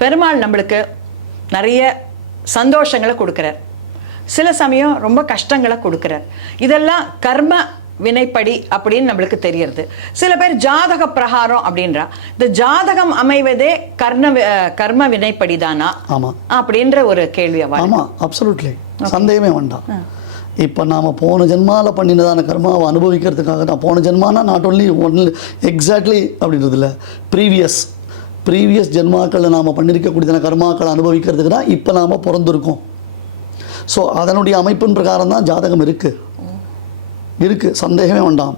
பெருமாள் நம்மளுக்கு நிறைய சந்தோஷங்களை கொடுக்குறார், சில சமயம் ரொம்ப கஷ்டங்களை கொடுக்குறார். இதெல்லாம் கர்ம வினைப்படி அப்படின்னு நம்மளுக்கு தெரியறது. சில பேர் ஜாதக பிரகாரம் அப்படின்றா, இந்த ஜாதகம் அமைவதே கர்ம வினைப்படி தானா அப்படின்ற ஒரு கேள்வி. ஆமாம், அப்சல்யூட்லி, சந்தேகமே வேண்டாம். இப்போ நாம் போன ஜென்மாவில் பண்ணினதான கர்மாவை அனுபவிக்கிறதுக்காக தான். போன ஜென்மானா நாட் ஒன்லி எக்ஸாக்ட்லி அப்படின்றது இல்லை, ப்ரீவியஸ் ஜென்மாக்களில் நாம் பண்ணியிருக்கக்கூடியதான கர்மாக்களை அனுபவிக்கிறதுக்கு தான் இப்போ நாம் பிறந்திருக்கோம். ஸோ அதனுடைய அமைப்பின் பிரகாரம் தான் ஜாதகம் இருக்குது, சந்தேகமே வேண்டாம்.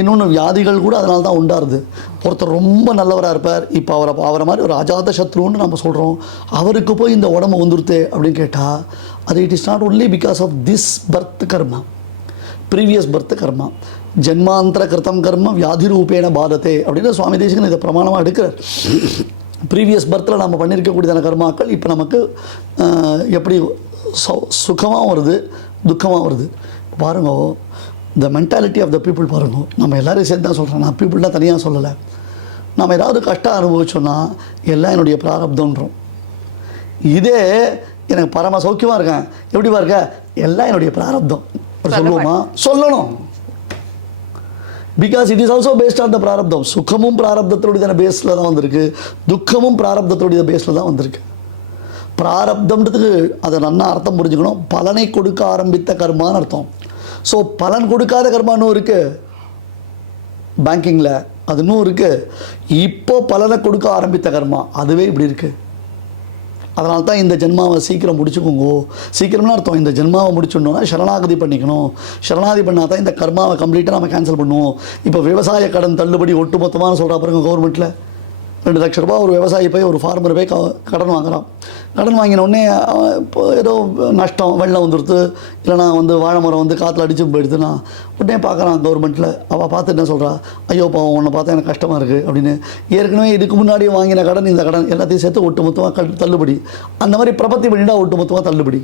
இன்னொன்று வியாதிகள் கூட அதனால தான் உண்டாருது. ஒருத்தர் ரொம்ப நல்லவராக இருப்பார், இப்போ அவரை மாதிரி ஒரு அஜாத சத்ருன்னு நம்ம சொல்கிறோம், அவருக்கு போய் இந்த உடம்பு வந்துருத்தே அப்படின்னு கேட்டால் அது it is not only because of this birth karma, previous birth karma. ஜென்மாந்திர கிருத்தம் கர்ம வியாதி ரூபேன பாதத்தே அப்படின்னு சுவாமி தேசிகன் இதை பிரமாணமாக எடுக்கிறார். ப்ரீவியஸ் பர்த்தில் நம்ம பண்ணியிருக்கக்கூடியதான கர்மாக்கள் இப்போ நமக்கு எப்படி சுகமாக வருது, துக்கமாக வருது. பாருங்க, the mentality of the people பாருங்க. நம்ம எல்லோரும் சேர்த்து தான் சொல்கிறேன், நான் பீப்புள்லாம் தனியாக சொல்லலை. நம்ம ஏதாவது கஷ்டம் அனுபவிச்சோன்னா எல்லாம் என்னுடைய பிராரப்தன்றோம். இதே எனக்கு பரம சௌக்கியமாக இருக்கேன், எப்படிமா இருக்க, எல்லாம் என்னுடைய பிராரப்தம் சொல்லுவோமா? சொல்லணும். Because it is also based on the பிராரப்தம். சுகமும் பிராரப்தத்தினுடைய பேஸில் தான் வந்திருக்கு, துக்கமும் பிராரப்தத்தினுடைய பேஸில் தான் வந்திருக்கு. பிராரப்தம்ன்றதுக்கு அதை நல்லா அர்த்தம் புரிஞ்சுக்கணும். பலனை கொடுக்க ஆரம்பித்த கர்மான்னு அர்த்தம். ஸோ பலன் கொடுக்காத கர்மா இன்னும் இருக்குது பேங்கிங்கில், அது இன்னும் இருக்குது. இப்போ பலனை கொடுக்க ஆரம்பித்த கர்மா அதுவே இப்படி இருக்குது. அதனால தான் இந்த ஜென்மாவை சீக்கிரம் முடிச்சுக்கோங்க. சீக்கிரம்னு அர்த்தம் இந்த ஜென்மாவை முடிச்சுடணும்னா சரணாகதி பண்ணிக்கணும். சரணாகதி பண்ணால் தான் இந்த கர்மாவை கம்ப்ளீட்டாக நம்ம கேன்சல் பண்ணுவோம். இப்போ விவசாய கடன் தள்ளுபடி ஒட்டு மொத்தமாக சொல்கிறா பாருங்க, கவர்மெண்ட்டில் 2 லட்ச ரூபா ஒரு விவசாயி போய் ஒரு ஃபார்மர் போய் கடன் வாங்குகிறான். கடன் வாங்கினோடனே இப்போ ஏதோ நஷ்டம், வெள்ளம் வந்துடுது, இல்லைனா வாழை மரம் காற்றுல அடித்து போயிடுதுன்னா உடனே பார்க்குறான் கவர்மெண்ட்டில். அவள் பார்த்து என்ன சொல்கிறா, ஐயோ பாவம் உன்னை பார்த்தா எனக்கு கஷ்டமாக இருக்குது அப்படின்னு. ஏற்கனவே இதுக்கு முன்னாடி வாங்கின கடன், இந்த கடன் எல்லாத்தையும் சேர்த்து ஒட்டு மொத்தமாக தள்ளுபடி. அந்த மாதிரி பிரபத்தி பண்ணிட்டா ஒட்டு மொத்தமாக தள்ளுபடி.